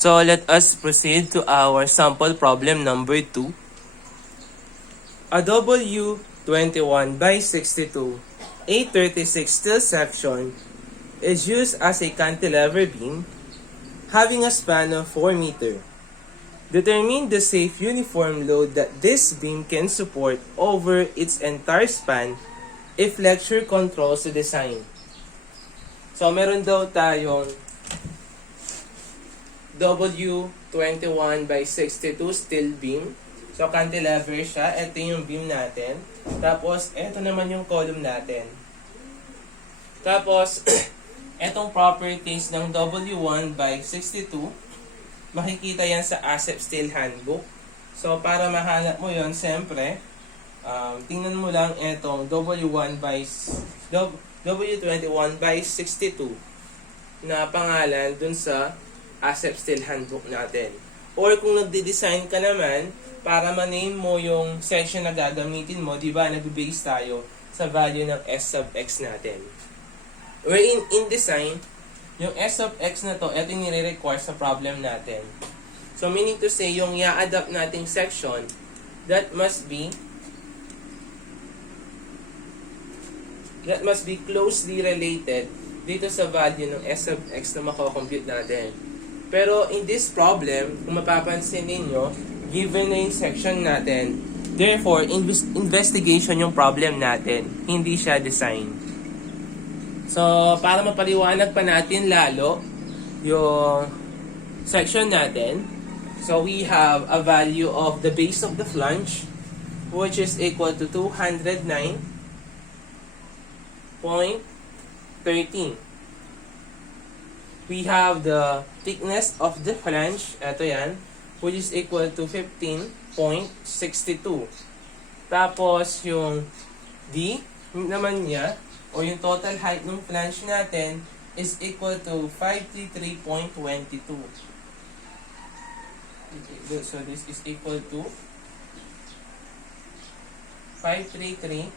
So let us proceed to our sample problem number 2. A W21 by 62 A36 steel section is used as a cantilever beam having a span of 4 meters. Determine the safe uniform load that this beam can support over its entire span if flexure controls the design. So meron daw tayong W21 by 62 steel beam. So cantilever siya. Ito yung beam natin. Tapos, ito naman yung column natin. Tapos, etong properties ng W1 by 62, makikita yan sa Asep Steel Handbook. So, para mahanap mo yon, siyempre, tingnan mo lang etong W21 by 62 na pangalan dun sa Asep Steel Handbook natin. Or kung nagde-design ka naman, para ma-name mo yung section na gagamitin mo, di ba, nag-base tayo sa value ng S sub X natin. Wherein, in design, yung S sub X na to, ito yung nire-require sa problem natin. So, meaning to say, yung i-adapt nating section, that must be closely related dito sa value ng S sub X na makakompute natin. Pero, in this problem, kung mapapansin ninyo, given na yung section natin, therefore, investigation yung problem natin, hindi siya design. So, para mapaliwanag pa natin lalo yung section natin, so we have a value of the base of the flange, which is equal to 209.13. We have the thickness of the flange, ito yan, which is equal to 15.62. Tapos, yung D naman niya, o yung total height ng flange natin, is equal to 533.22. So, this is equal to 533.22.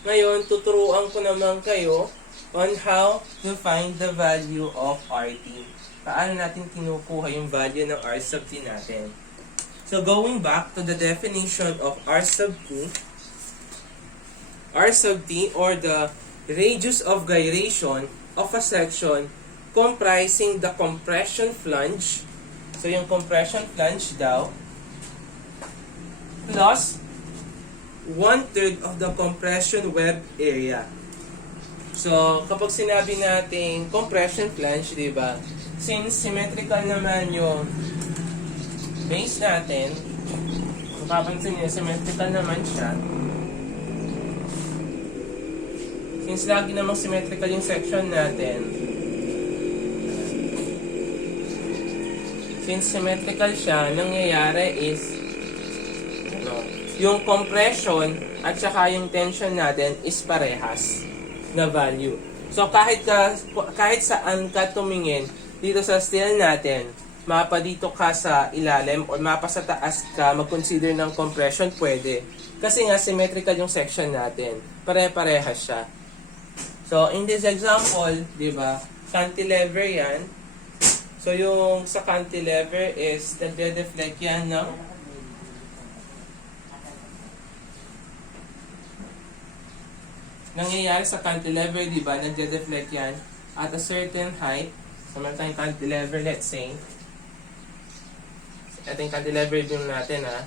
Ngayon, tuturuan ko naman kayo on how to find the value of RT. Paano natin kinukuha yung value ng R sub T natin. So, going back to the definition of R sub T, R sub T, or the radius of gyration of a section comprising the compression flange, so yung compression flange daw, plus 1/3 of the compression web area. So, kapag sinabi natin compression flange, di ba? Since symmetrical naman yung base natin, mapapansin niyo, symmetrical naman siya. Since lagi namang symmetrical yung section natin, since symmetrical siya, nangyayari is, yung compression at saka yung tension natin is parehas na value. So, kahit saan ka tumingin dito sa steel natin, mapa dito ka sa ilalim or mapa sa taas ka, mag-consider ng compression, pwede. Kasi nga, symmetrical yung section natin. Pare-parehas siya. So, in this example, di ba, cantilever yan. So, yung sa cantilever is, nagde-deflect yan ng nangyayari sa cantilever, di ba, nagde-deflect yan at a certain height. So, meron tayong cantilever, let's say. Ito yung cantilever beam natin, ha.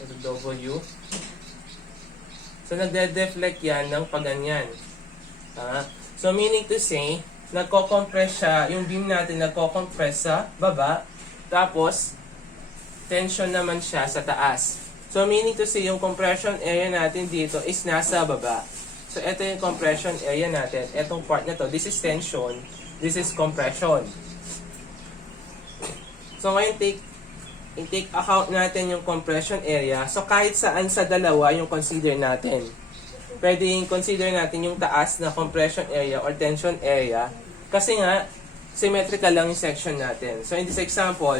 Ito W. So, nagde-deflect yan ng paganyan. So, meaning to say, nagko-compress siya, yung beam natin nagko-compress sa baba, tapos, tension naman siya sa taas. So, meaning to say, yung compression area natin dito is nasa baba. So, ito yung compression area natin. Itong part na to, this is tension, this is compression. So, ngayon, i-take account natin yung compression area. So, kahit saan sa dalawa yung consider natin. Pwede yung consider natin yung taas na compression area or tension area. Kasi nga, symmetrical lang yung section natin. So, in this example,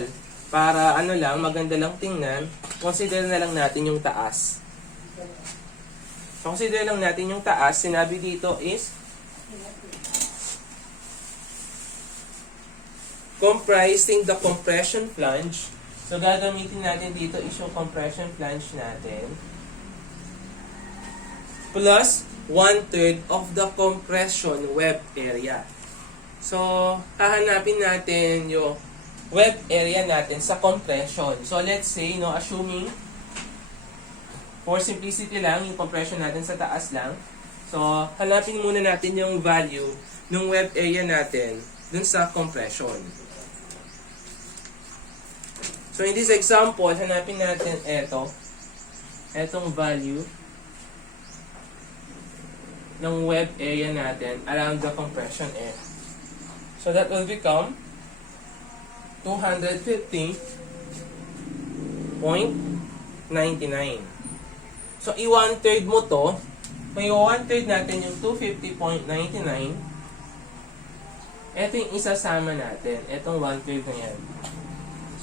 para maganda lang tingnan, consider na lang natin yung taas. Consider lang natin yung taas. Sinabi dito is comprising the compression flange. So, gagamitin natin dito is yung compression flange natin plus 1/3 of the compression web area. So, hahanapin natin yung web area natin sa compression. So, let's say, assuming, for simplicity lang, yung compression natin sa taas lang. So, hanapin muna natin yung value ng web area natin dun sa compression. So, in this example, hanapin natin etong value ng web area natin around the compression area. So, that will become 250.99. So, i-1/3 mo to. May 1/3 natin yung 250.99. Ito yung isasama natin. Itong 1/3 na yan.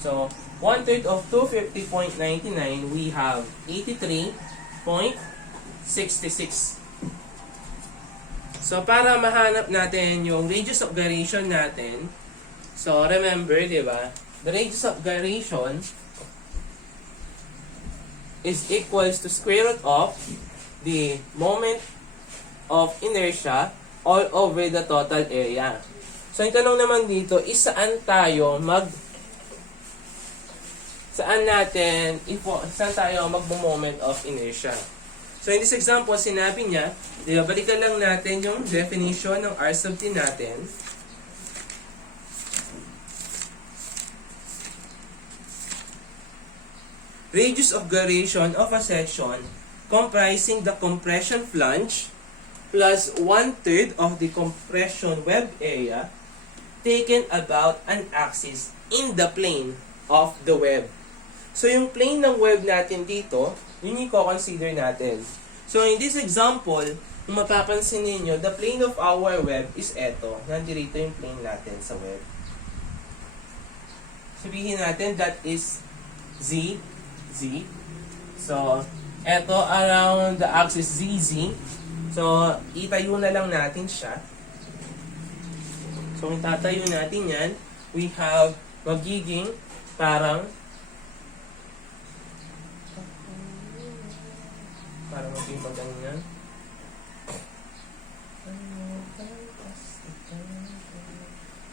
So, 1/3 of 250.99, we have 83.66. So, para mahanap natin yung radius of gyration natin, so, remember, di ba? The radius of gyration is equals to square root of the moment of inertia all over the total area. So, yung tanong naman dito is saan tayo saan tayo mag-moment of inertia. So, in this example, sinabi niya, balikan lang natin yung definition ng R sub t natin. Radius of gyration of a section comprising the compression flange plus 1/3 of the compression web area taken about an axis in the plane of the web. So, yung plane ng web natin dito, yun yung i-consider natin. So, in this example, kung mapapansin ninyo, the plane of our web is eto. Nandito yung plane natin sa web. Sabihin natin that is Z. So, eto around the axis ZZ. So, itayo na lang natin siya. So, kung tatayo natin yan, we have magiging parang maging maganyan.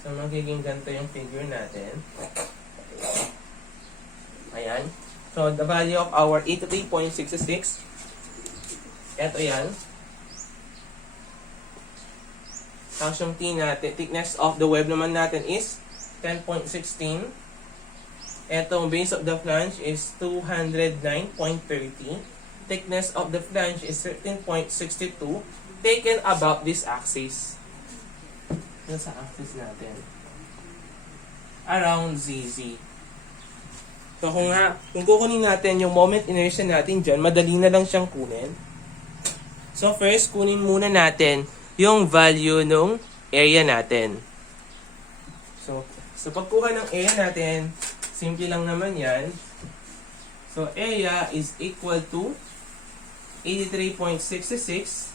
So, magiging ganito yung figure natin. Ayan. So, the value of our 83.66, eto yan. Tapos yung T natin, thickness of the web naman natin is 10.16. Etong base of the flange is 209.30. Thickness of the flange is 13.62 taken about this axis. Yan sa axis natin. Around ZZ. So kung kukunin natin yung moment inertia natin dyan, madali na lang siyang kunin. So first, kunin muna natin yung value ng area natin. So pagkuha ng area natin, simple lang naman yan. So area is equal to 83.66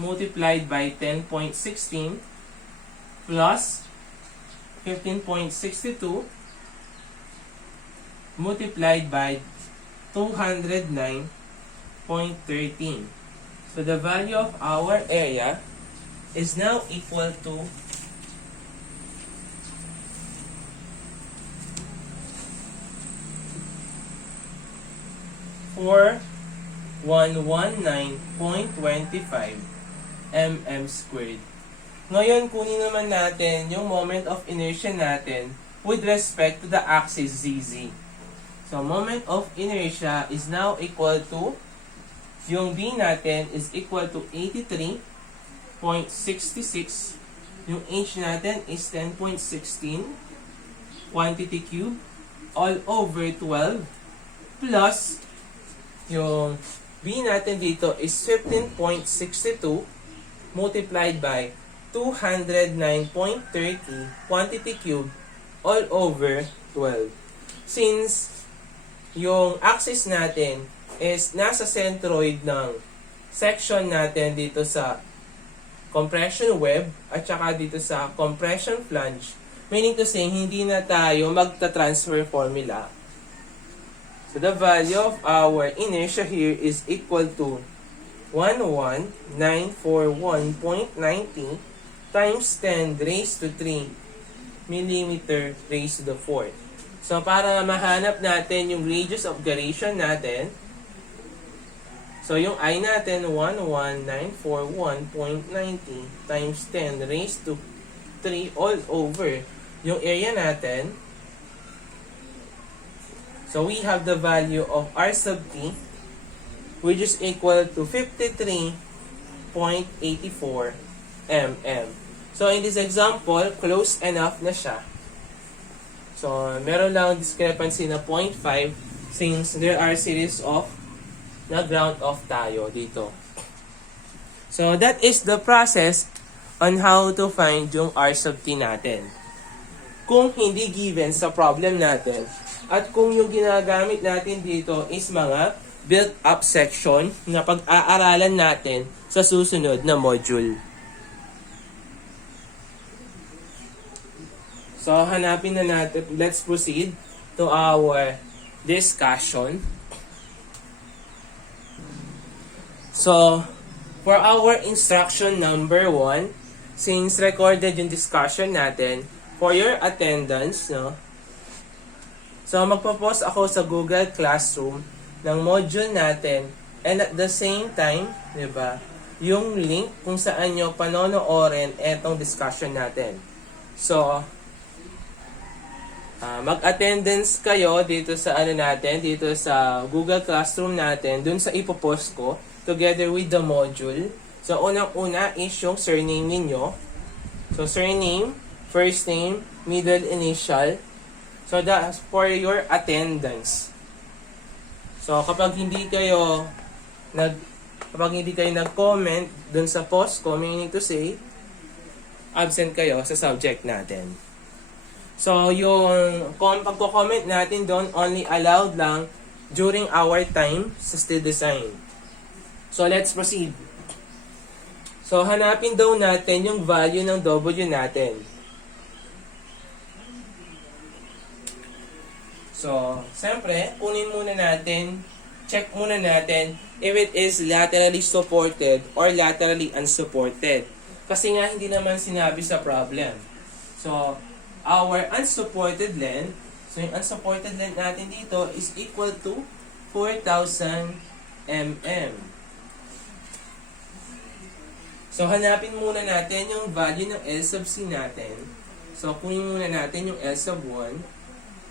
multiplied by 10.16 plus 15.62 multiplied by 209.13. So the value of our area is now equal to 4,119.25 mm squared. Ngayon, kunin naman natin yung moment of inertia natin with respect to the axis ZZ. So, moment of inertia is now equal to, yung B natin is equal to 83.66. Yung H natin is 10.16 quantity cube all over 12 plus yung B natin dito is 15.62 multiplied by 209.30 quantity cube all over 12. Since yung axis natin is nasa centroid ng section natin dito sa compression web at saka dito sa compression flange. Meaning to say, hindi na tayo magta-transfer formula. So the value of our inertia here is equal to 11941.90 times 10 raised to 3 millimeter raised to the 4th. So para mahanap natin yung radius of gyration natin, so yung I natin, 11941.90 times 10 raised to 3 all over yung area natin. So we have the value of R sub t, which is equal to 53.84 mm. So in this example, close enough na siya. So meron lang discrepancy na 0.5 since there are series of na ground off tayo dito. So that is the process on how to find yung R sub t natin. Kung hindi given sa problem natin, at kung yung ginagamit natin dito is mga built-up section na pag-aaralan natin sa susunod na module. So, hanapin na natin. Let's proceed to our discussion. So, for our instruction number 1, since recorded yung discussion natin, for your attendance, no? So, magpo-post ako sa Google Classroom ng module natin and at the same time, di ba, yung link kung saan nyo panonoorin etong discussion natin. So, mag-attendance kayo dito sa natin, dito sa Google Classroom natin, dun sa ipopost ko, together with the module. So, unang-una is yung surname ninyo. So, surname, first name, middle initial. So, that's for your attendance. So, kapag hindi kayo nag-comment dun sa post ko, meaning to say, absent kayo sa subject natin. So, yung pagko-comment natin doon, only allowed lang during our time sa steel design. So, let's proceed. So, hanapin daw natin yung value ng W natin. So, siyempre, kunin muna natin, check muna natin if it is laterally supported or laterally unsupported. Kasi nga, hindi naman sinabi sa problem. So, our unsupported length, so yung unsupported length natin dito is equal to 4,000 mm. So, hanapin muna natin yung value ng L sub C natin. So, kunin muna natin yung L sub 1,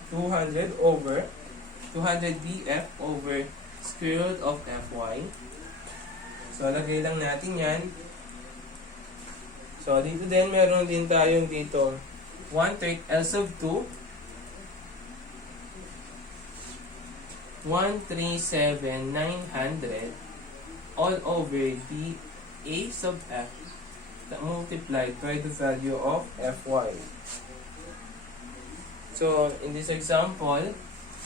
200 over 200 df over square root of fy. So, lagay lang natin yan. So, dito din, meron din tayong dito 1/3 L sub 2, 137,900 all over the A sub f that multiplied by the value of fy. So, in this example,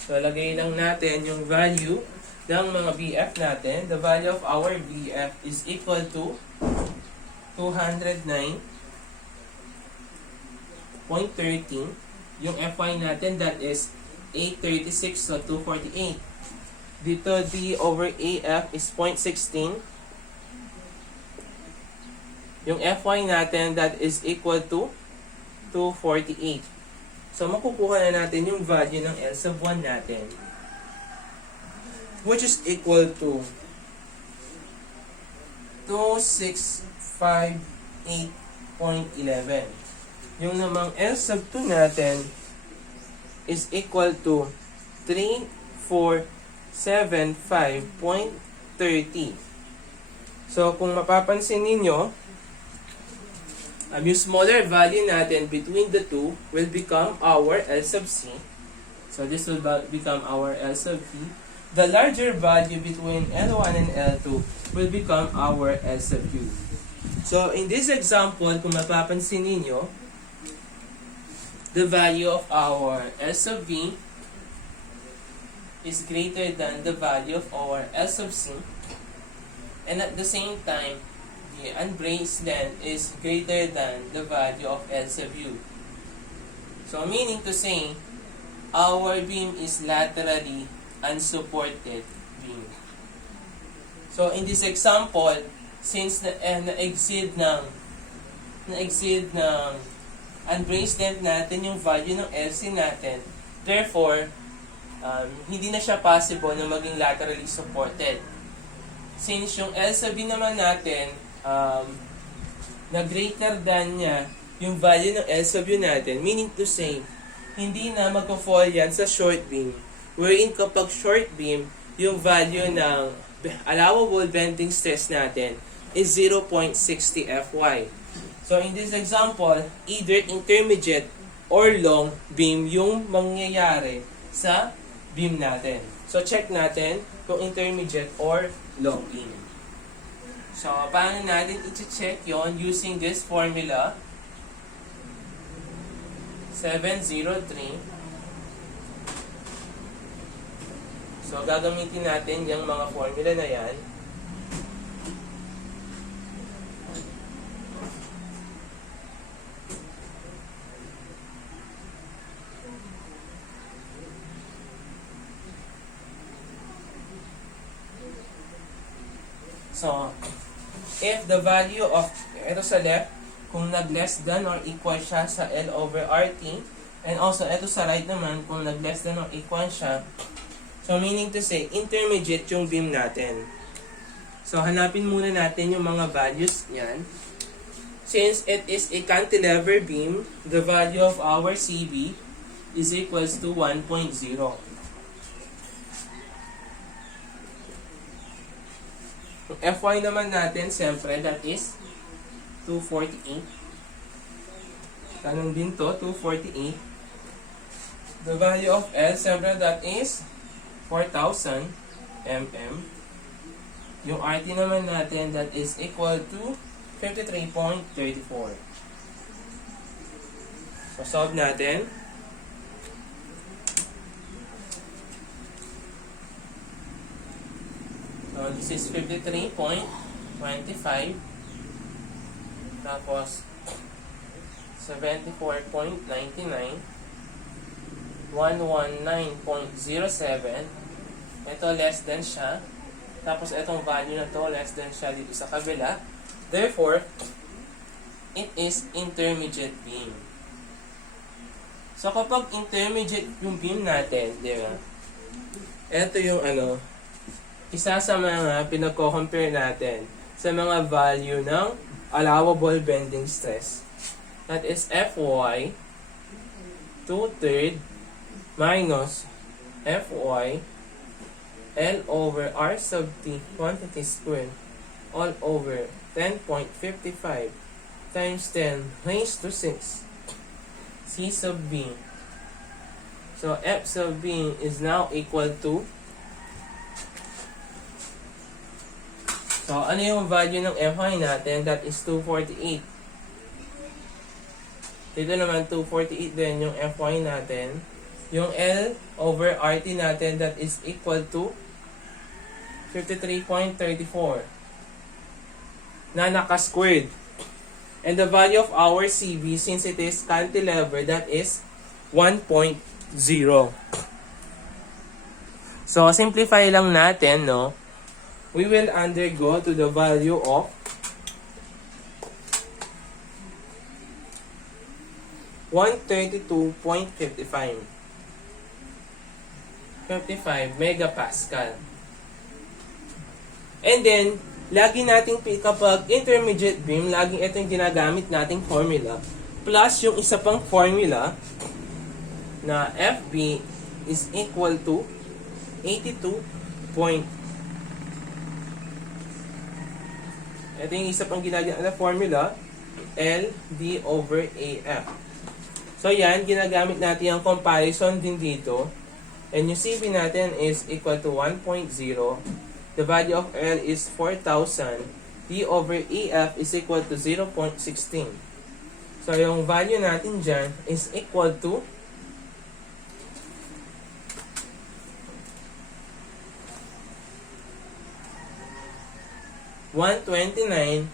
so lagay lang natin yung value ng mga BF natin. The value of our BF is equal to 209.13. Yung FY natin, that is 836, so 248. Dito, D over AF is 0.16. Yung Fy natin, that is equal to 248. So, makukuha na natin yung value ng L sub 1 natin, which is equal to 2658.11. Yung namang L sub 2 natin is equal to 3475.30. So, kung mapapansin ninyo, yung smaller value natin between the two will become our L sub C. So, this will become our L sub P. The larger value between L1 and L2 will become our L sub U. So, in this example, kung mapapansin ninyo, the value of our L sub V is greater than the value of our L sub C. And at the same time, the unbraced length is greater than the value of L sub U. So meaning to say, our beam is laterally unsupported beam. So in this example, since na-exceed ng unbraced length natin yung value ng LC natin, therefore, hindi na siya possible na maging laterally supported. Since yung L sub B naman natin, na greater than niya yung value ng L sub U natin, meaning to say, hindi na magpo-fall yan sa short beam. Wherein kapag short beam, yung value ng allowable bending stress natin is 0.60 Fy. So in this example, either intermediate or long beam yung mangyayari sa beam natin. So check natin kung intermediate or long beam. So paano natin i-check yon using this formula? 703. So, gagamitin natin yung mga formula na yan. So, if the value of, ito sa left, kung nag-less than or equal siya sa L over RT, and also ito sa right naman, kung nag-less than or equal siya, so meaning to say, intermediate yung beam natin. So hanapin muna natin yung mga values niyan. Since it is a cantilever beam, the value of our CB is equals to 1.0. Fy naman natin, siyempre, that is 248. Tanong din to, 248. The value of L, siyempre, that is 4,000 mm. Yung RT naman natin, that is equal to 53.34. So, solve natin. So, this is 53.25. Tapos, 74.99, 119.07. Ito less than siya. Tapos, itong value na to less than siya dito sa kabila. Therefore, it is intermediate beam. So, kapag intermediate yung beam natin, di ba? Ito yung isa sa mga pinagko-compare natin sa mga value ng allowable bending stress. That is Fy 2/3 minus Fy L over R sub T quantity squared all over 10.55 times 10 raised to 6 C sub B. So F sub B is now equal to, so ano yung value ng Fy natin? That is 248. Dito naman 248 din yung Fy natin. Yung L over RT natin, that is equal to 53.34 na naka-squared. And the value of our CB, since it is cantilever, that is 1.0. So, simplify lang natin, no? We will undergo to the value of 132.55 megapascal. And then, lagi nating kapag intermediate beam, laging ito yung ginagamit nating formula. Plus yung isa pang formula na FB is equal to 82. Ito yung isa pang ginagamit na formula, LD over AF. So yan, ginagamit natin yung comparison din dito. And yung CB natin is equal to 1.0. The value of L is 4,000. D over EF is equal to 0.16. So yung value natin dyan is equal to 129.9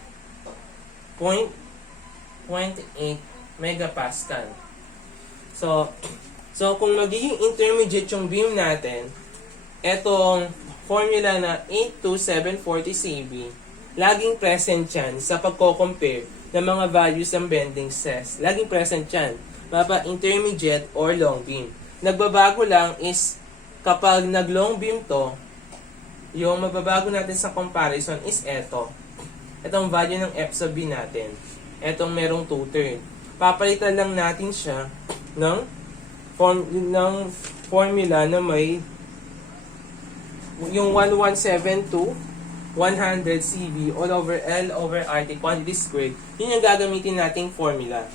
0.28 megapascal. So kung magiging intermediate yung beam natin, etong formula na 82740 CV, laging present yan sa pagko-compare ng mga values ng bending stress. Laging present yan. Mapa intermediate or long beam. Nagbabago lang is kapag nag-long beam to, yung mababago natin sa comparison is eto. Etong value ng F sub B natin. Etong merong 2/3. Papalitan lang natin siya ng formula na may yung 1172 100 CV all over L over RT quantity squared. Yun yung gagamitin nating formula.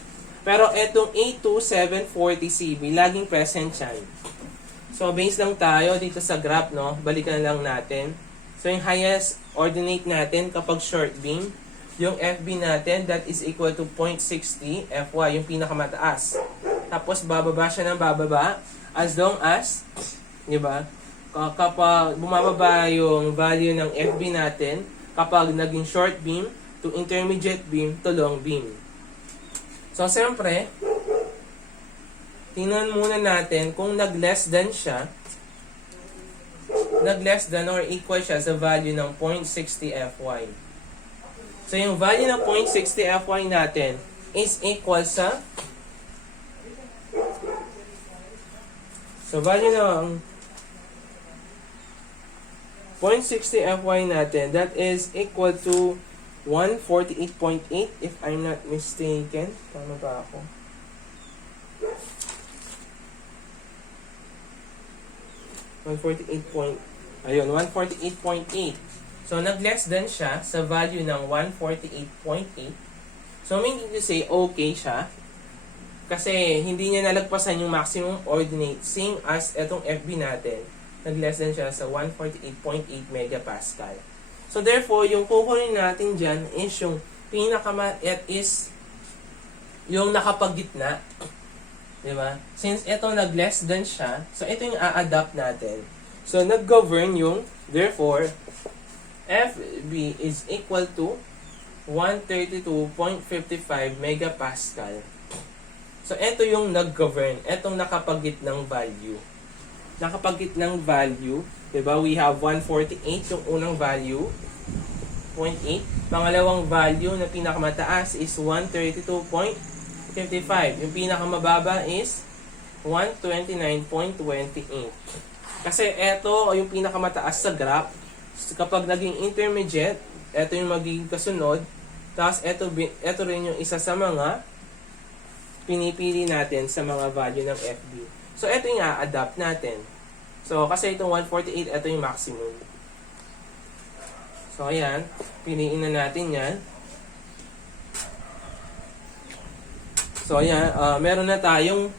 Pero etong 82740 CV, laging present yan. So, base lang tayo dito sa graph, no? Balikan lang natin. So, yung highest ordinate natin kapag short beam, yung FB natin, that is equal to 0.60 FY, yung pinakamataas. Tapos, bababa siya ng bababa as long as, di ba? Kapag bumababa yung value ng FB natin, kapag naging short beam to intermediate beam to long beam. So, siyempre, tingnan muna natin kung nag-less than siya, nag-less than or equal siya sa value ng 0.60 FY. So, yung value ng 0.60 FY natin is equal sa value ng 0.60 FY natin, that is equal to 148.8 if I'm not mistaken. Tama ba ako? Ayun, 148.8. So, nag-less than siya sa value ng 148.8. So, meaning to say, okay siya. Kasi, hindi niya nalagpasan yung maximum ordinate, same as etong FB natin. Nag-less than siya sa 148.8 megapascal. So, therefore, yung kukunin natin dyan is yung pinakamaliit is yung nakapagitna. Diba? Since ito nag-less than siya, so ito yung a-adapt natin. So, nag-govern yung, therefore, FB is equal to 132.55 megapascal. So, ito yung nag-govern. Itong nakapagitnang value. Nakapagitnang value, diba? We have 148 yung unang value, 0.8. Pangalawang value na pinakamataas is 132.55. Yung pinakamababa is 129.28. Kasi ito yung pinakamataas sa graph. Kapag naging intermediate, ito yung magiging kasunod. Tapos ito rin yung isa sa mga pinipili natin sa mga value ng FB. So ito yung a-adapt natin. So kasi itong 148, ito yung maximum. So ayan, piliin na natin yan. So ayan, meron na tayong,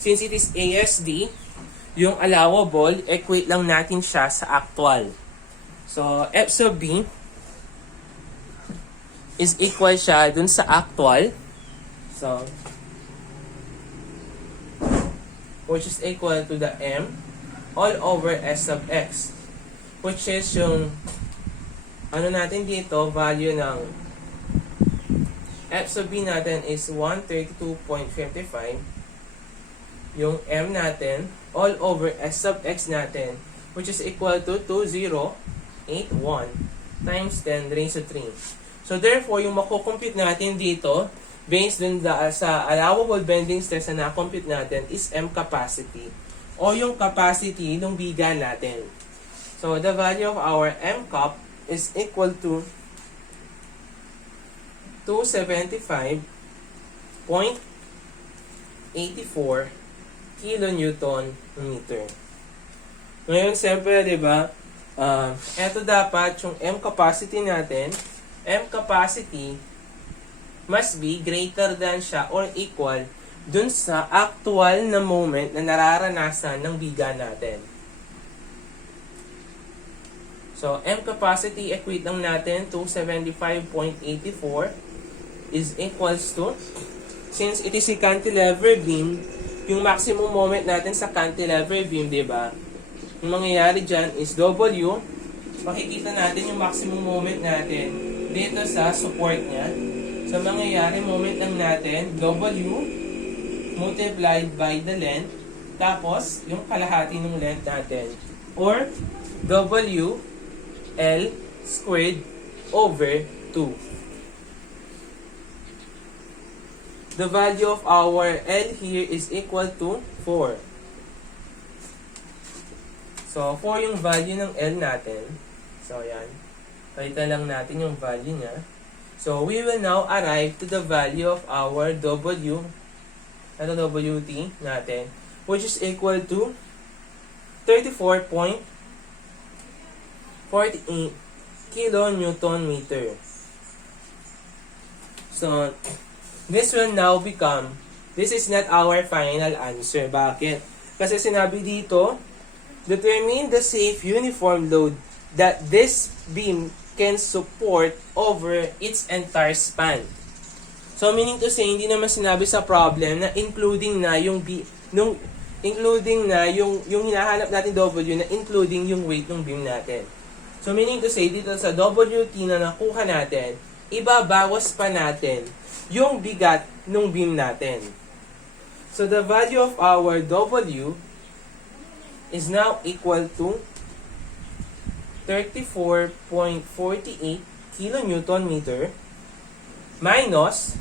since it is ASD, yung allowable, equate lang natin siya sa actual. So F sub B is equal siya dun sa actual. So, which is equal to the M all over S sub X. Which is yung, natin dito, value ng F sub B natin is 132.55. Yung M natin, all over S sub X natin, which is equal to 2081 times 10 raised to 3. So, therefore, yung makukompute natin dito, based dun sa allowable bending stress na na-compute natin, is M capacity, o yung capacity ng biga natin. So, the value of our M cap is equal to 275.84 kilonewton meter. Ngayon, siyempre, di ba, eto dapat yung M capacity natin, M capacity must be greater than siya or equal dun sa actual na moment na nararanasan ng biga natin. So, M capacity equate lang natin to 75.84 is equals to, since it is a cantilever beam, yung maximum moment natin sa cantilever beam, diba? Yung mangyayari dyan is W, makikita natin yung maximum moment natin dito sa support niya. So, mangyayari, moment lang natin, W multiplied by the length, tapos, yung kalahati ng length natin. Or, W L squared over 2. The value of our L here is equal to 4. So, 4 yung value ng L natin. So, yan. Palitan lang natin yung value niya. So, we will now arrive to the value of our W, WT natin, which is equal to 34.48 kilonewton meter. So, this will now become, this is not our final answer. Bakit? Kasi sinabi dito, determine the safe uniform load that this beam can support over its entire span. So, meaning to say, hindi naman sinabi sa problem na including na yung yung hinahanap natin W na including yung weight ng beam natin. So, meaning to say, dito sa WT na nakuha natin, ibabawas pa natin yung bigat ng beam natin. So, the value of our W is now equal to 34.48 kilonewton meter minus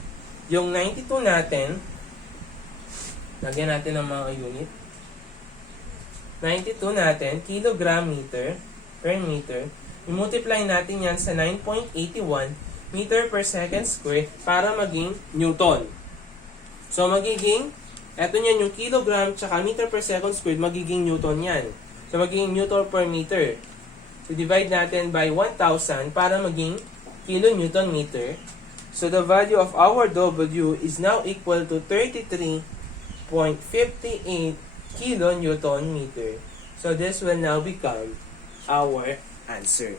yung 92 natin, lagyan natin ng mga unit, 92 natin, kilogram meter per meter, i-multiply natin yan sa 9.81 meter per second square para maging newton. So, magiging, eto niyan yung kilogram tsaka meter per second square, magiging newton yan. So, magiging newton per meter. So, divide natin by 1,000 para maging kilonewton meter. So, the value of our W is now equal to 33.58 kilonewton meter. So, this will now become our answer.